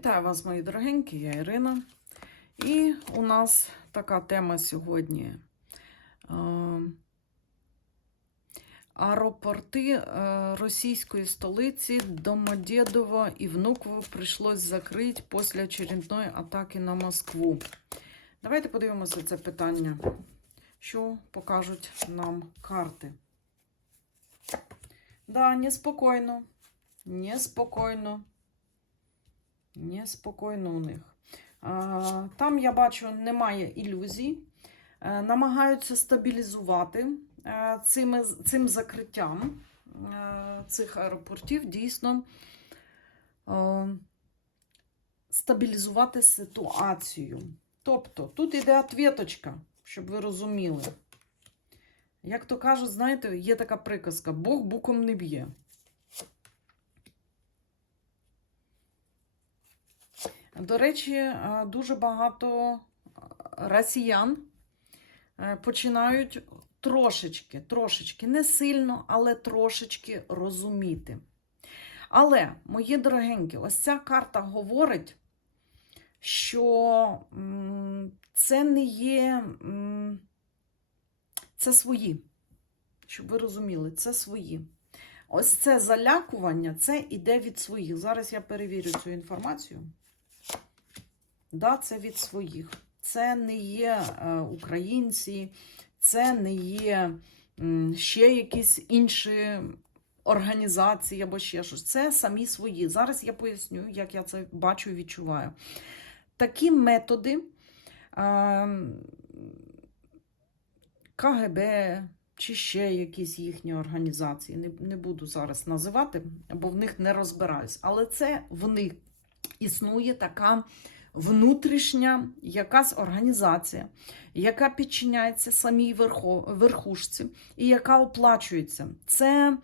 Вітаю вас, мої дорогенькі, я Ірина. І у нас така тема сьогодні. Е, Аеропорти е, російської столиці Домодєдово і Внуково прийшлось закрити після очередної атаки на Москву. Давайте подивимося це питання, що покажуть нам карти. Да, неспокійно. Неспокійно. Неспокійно у них. Там, я бачу, немає ілюзій. Е, Намагаються стабілізувати е, цими, цим закриттям е, цих аеропортів дійсно стабілізувати ситуацію. Тобто, тут іде ответочка, щоб ви розуміли. Як то кажуть, знаєте, є така приказка: Бог буком не б'є. До речі, е, дуже багато росіян е, починають трошечки, трошечки, не сильно, але трошечки розуміти. Але, мої дорогенькі, ось ця карта говорить, що це не є, це свої. Щоб ви розуміли, це свої. Ось це залякування, це іде від своїх. Зараз я перевірю цю інформацію. Да, це від своїх. Це не є е, українці, це не є ще якісь інші організації або ще щось. Це самі свої. Зараз я поясню, як я це бачу і відчуваю. Такі методи е, КГБ чи ще якісь їхні організації, не, не буду зараз називати, бо в них не розбираюсь. Але це в них існує така внутрішня якась організація, яка підчиняється самій верхушці і яка оплачується. Це,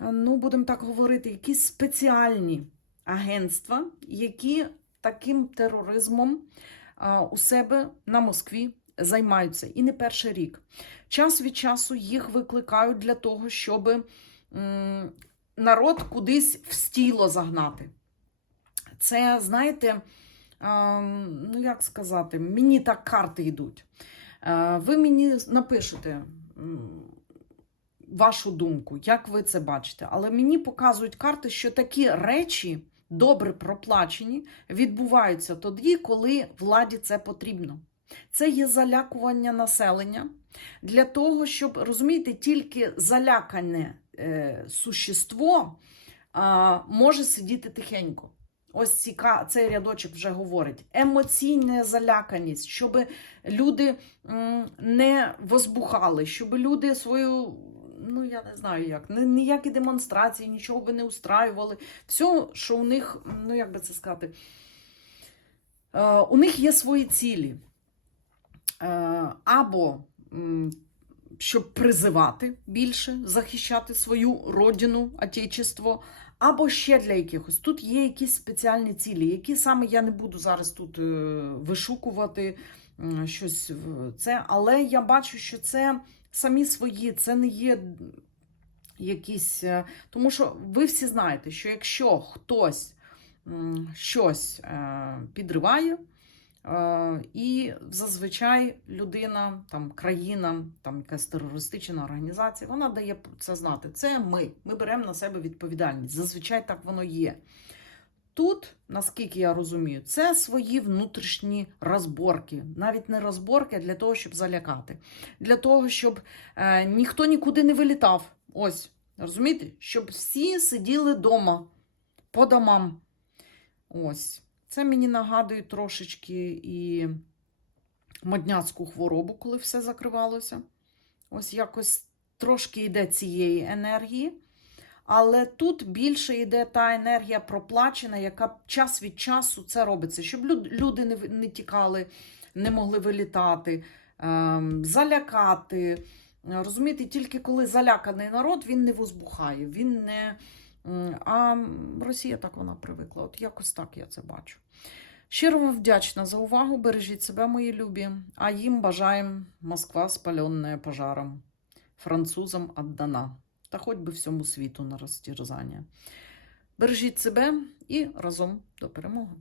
ну, будемо так говорити, якісь спеціальні агентства, які таким тероризмом у себе на Москві займаються. І не перший рік. Час від часу їх викликають для того, щоб народ кудись в стіло загнати. Це, знаєте, ну як сказати, мені так карти йдуть. Ви мені напишете вашу думку, як ви це бачите. Але мені показують карти, що такі речі, добре проплачені, відбуваються тоді, коли владі це потрібно. Це є залякування населення для того, щоб розумієте, тільки залякане е, существо а, може сидіти тихенько. Ось ці, цей рядочок вже говорить. Емоційна заляканість, щоб люди не возбухали, щоб люди свою, ну я не знаю як, ніякі демонстрації, нічого би не устраювали. Все, що у них, ну як би це сказати, е, у них є свої цілі. Е, або щоб призивати більше, захищати свою родину, отечество, або ще для якихось. Тут є якісь спеціальні цілі, які саме я не буду зараз тут е, вишукувати щось це, але я бачу, що це самі свої, це не є якісь. е, Тому що ви всі знаєте, що якщо хтось щось е, підриває, І зазвичай людина, там країна, там якась терористична організація, вона дає це знати. Це ми. Ми беремо на себе відповідальність. Зазвичай так воно є. Тут, наскільки я розумію, це свої внутрішні розборки. Навіть не розборки а для того, щоб залякати, для того, щоб е, ніхто нікуди не вилітав. Ось, розумієте? Щоб всі сиділи вдома, по домам. Ось. Це мені нагадує трошечки і модняцьку хворобу, коли все закривалося. Ось якось трошки йде цієї енергії. Але тут більше йде та енергія проплачена, яка час від часу це робиться, щоб люди не, не тікали, не могли вилітати, ем, залякати. Розумієте, тільки коли заляканий народ, він не возбухає, він не. А Росія так вона привикла. От якось так я це бачу. Щиро вам вдячна за увагу. Бережіть себе, мої любі. А їм бажаємо Москва спаленная пожаром, французам віддана. Та хоч би всьому світу на розтерзання. Бережіть себе і разом до перемоги.